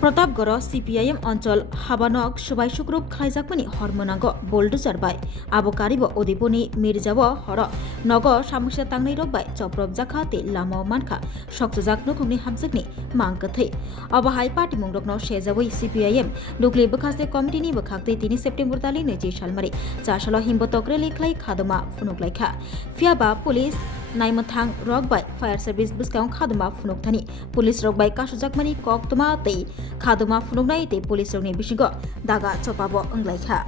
Pratapgarh CPIM अंचल हाबानक सबाई सुक्रुब खालायजाकमानि हरमोनांग बोल्डोजार bye आबकारिबो उदिपुनि मिर्जाबो हर नग सामसा तांनाय रकबाय चप्रब जाखा ते लामाव मानखा सक्तजाक नुकुमनि हामजकनि मांकथै अबहाय पार्टी मुंडकनो शेजाबै CPIM लुकलि बखास्ते कमिटिनि बखाक्ते 3 सेप्टेम्बर तालि 20 सालमारि चासाल हिमबतक रेलि खलाय खादमा फुनुकलायखा फियाबा पुलिस नाइमथां रकबाय फायर सार्भिस बुस्कां खादमा फुनुकथानि पुलिस रकबाय कासुजाकमानि कक्तमा ते खादमा फुनुकनाय ते पुलिस रकनि बिसिंग दागा चपाबो अंग्लायखा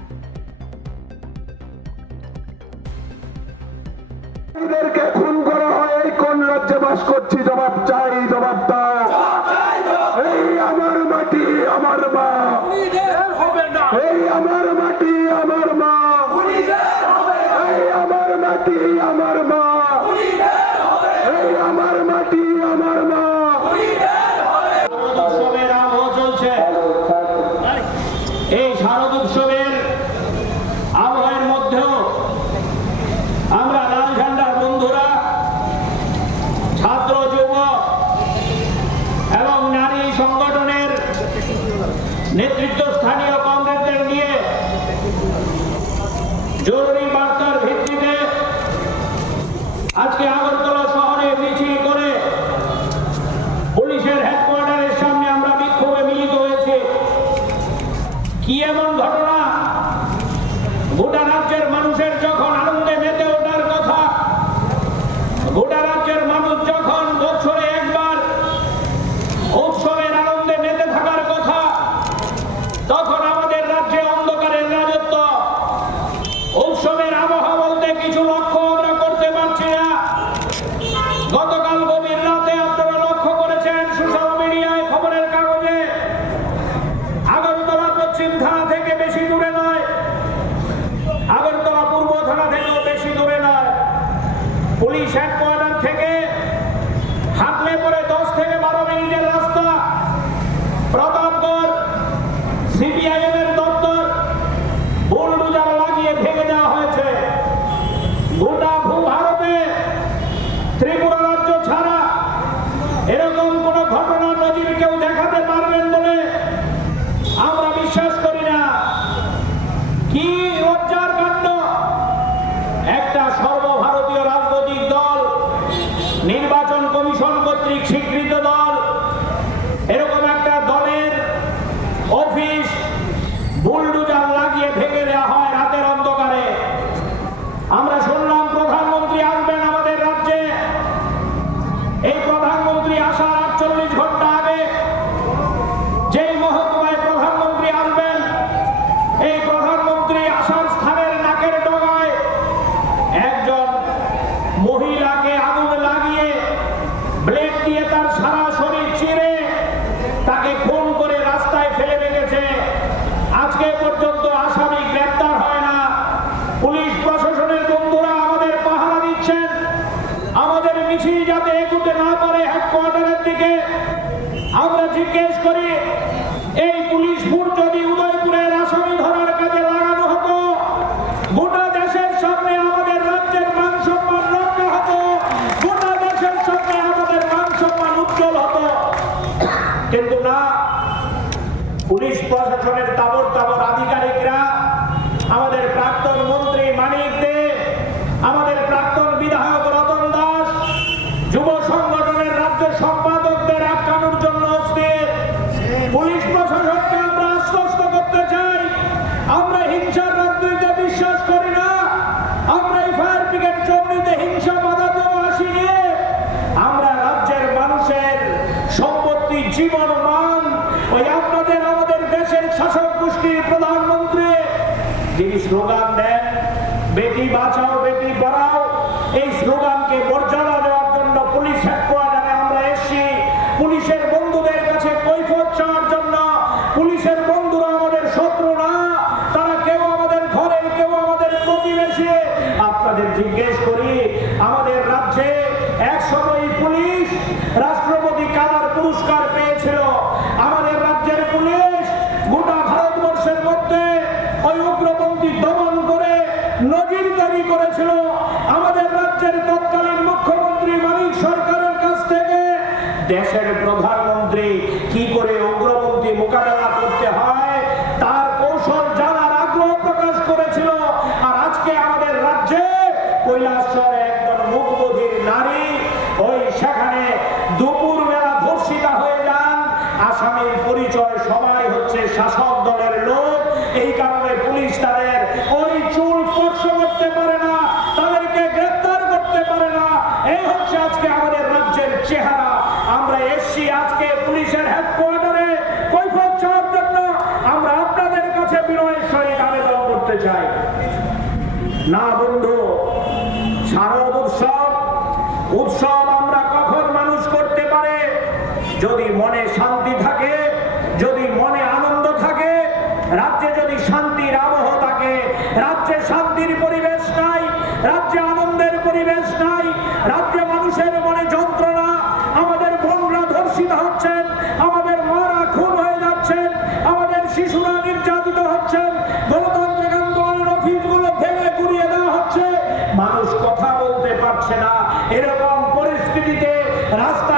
এদেরকে খুন করা হয় এই কোন রাজ্যে বাস করছি জবাব চাই জবাব দাও এই আমার মাটি আমার মা এই আমার মাটি আমার মা এই আমার মাটি আমার মা এই আমার মাটি আমার মা উৎসবের আবহ চলছে এই শারদ উৎসবের আবহের মধ্যেও আমরা লাল ঝান্ডার বন্ধুরা ছাত্র যুব এবং নারী সংগঠনের নেতৃত্ব স্থানীয় কংগ্রেসদের নিয়ে জরুরি বার্তার ভিত্তিতে আজকে আগরতলা শহরে মিছিল করে পুলিশের হেডকোয়ার্টারের সামনে আমরা বিক্ষোভে মিলিত হয়েছি। কি এমন ঘটনা, গোটা রাজ্যের মানুষের যখন আনন্দে মেতে ওঠার কথা, গোটা রাজ্যের মানুষ যখন বছরে একবার উৎসবের আনন্দে মেতে থাকার কথা, তখন আমাদের রাজ্যে অন্ধকারের রাজত্ব। উৎসবের আবহাওয়া বলতে কিছু লক্ষ্য আমরা করতে পারছি না। গতকাল গভীর রাতে আপনারা লক্ষ্য করেছেন সোশ্যাল মিডিয়ায়, খবরের কাগজে, আগরতলা পশ্চিম থানা থেকে বেশি দূরে নয়, আগরতলা পূর্ব থানা থেকেও বেশি দূরে নয়, পুলিশ হেডকোয়ার্টার থেকে হাঁটলে পরে 10 থেকে 12 মিনিটের রাস্তা প্রতাপগড় CPIM এর দপ্তর বুলডোজার লাগিয়ে ভেঙে দেওয়া হয়েছে। গোটা ভূভারতে ত্রিপুরা রাজ্য ছাড়া এরকম কোন ঘটনা নজির কেউ দেখাতে পারবেন বলে আমরা বিশ্বাস করি না। কি লজ্জার কাণ্ড! একটা সর্বভারতীয় রাজনৈতিক দল, নির্বাচন কমিশন কর্তৃক স্বীকৃত দল, এরকম একটা দলের অফিস বুলডোজার লাগিয়ে ভেঙে দেওয়া হয় রাতের অন্ধকারে। আমরা শুনলাম প্রধানমন্ত্রী আসবেন আমাদের রাজ্যে। এই প্রধানমন্ত্রী আসার 48 ঘন্টা আগে যেই মহকুমায় প্রধানমন্ত্রী আসবেন, এই প্রধানমন্ত্রী আসার স্থানের নাকের ডগায় একজন মহিলাকে আগুন লাগিয়ে ব্লেড দিয়ে তার সারা শরীর চিরে তাকে খুন করে রাস্তায় ফেলে রেখেছে। আজকে পর্যন্ত আসামি গ্রেপ্তার হয় না। পুলিশ প্রশাসনের বন্ধুরা আমাদের পাহারা দিচ্ছেন, আমাদের মিছিল যাতে এগোতে না পারে হেডকোয়ার্টারের দিকে। আমরা জিজ্ঞেস করি, এই পুলিশ ফুট যদি উদয়পুরের আসামি ধরার কাজে লাগানো হতো, গোটা দেশের সামনে আমাদের রাজ্যের মান সম্মান রক্ষা হতো, গোটা দেশের সামনে আমাদের মান সম্মান উজ্জ্বল হতো। কিন্তু না, পুলিশ প্রশাসনের তাবর তাবর আধিকারিকরা, আমাদের প্রাক্তন মন্ত্রী মানিক দে, আমাদের প্রাক্তন বিধায়ক রতন দাস, যুব সংগঠনের রাজ্য সম্পাদকদের আটকানোর জন্য অস্থির। পুলিশ প্রশাসনকে আমরা আশ্বস্ত করতে চাই, আমরা হিংসার রাজনীতিতে বিশ্বাস করি না। আমরা এই ফায়ার ব্রিগেড চৌকিতে হিংসা বাধাতেও আসিনি। আমরা রাজ্যের মানুষের সম্পত্তি, জীবন, মান, ওই আপনাদের আমাদের দেশের শাসক গোষ্ঠীর প্রধানমন্ত্রী যিনি স্লোগান দেন বেটি বাঁচাও বেটি পড়াও, এই স্লোগানকে মর্যাদা দেওয়ার জন্য পুলিশ হেডকোয়ার্টারে আমরা এসেছি। পুলিশের বন্ধুদের কাছে কৈফিয়ত চাওয়ার জন্য। পুলিশের বন্ধুরা আমাদের শত্রু না, তারা কেউ আমাদের ঘরের, কেউ আমাদের প্রতিবেশী। আপনাদের জিজ্ঞেস করি, আমাদের রাজ্যে এক সময় পুলিশ রাষ্ট্রপতি কালার পুরস্কার পেয়েছিল। আমাদের রাজ্যের পুলিশ গোটা ভারতবর্ষের মধ্যে ওই উগ্রপন্থী দমন করে নজির তৈরি করেছিল। আমাদের রাজ্যের তৎকালীন মুখ্যমন্ত্রী মানিক সরকারের কাছ থেকে দেশের প্রধানমন্ত্রী কি করে উগ্রপন্থী বাহিনীর পরিচয়, সবাই হচ্ছে শাসক দলের লোক। এই কারণে পুলিশ তাদের ওই চুল স্পর্শ করতে পারে না, তাদেরকে গ্রেফতার করতে পারে না। এই হচ্ছে আজকে আমাদের রাজ্যের চেহারা। আমরা এসছি আজকে পুলিশের হেডকোয়ার্টারে কৈফিয়ত চাওয়ার জন্য। আমরা আপনাদের কাছে বিনয়ের সহিত আবেদন করতে চাই, না বন্ধু, শারদ উৎসব আমরা কখন মানুষ করতে পারে? যদি মনে শান্তি থাকে, যদি মনে আনন্দ থাকে, রাজ্যে যদি শান্তির আবহ থাকে। রাজ্যে শান্তির পরিবেশ নাই, রাজ্যে আনন্দের পরিবেশ নাই, রাজ্যে মানুষের মনে যন্ত্রণা। আমাদের বোনরা ধর্ষিত হচ্ছেন, আমাদের মারা খুন হয়ে যাচ্ছেন, আমাদের শিশুরা নির্যাতিত হচ্ছেন, গণতান্ত্রিক আন্দোলনের অফিসগুলো ভেঙে গুড়িয়ে দেওয়া হচ্ছে, মানুষ কথা বলতে পারছে না। এরকম পরিস্থিতিতে রাস্তা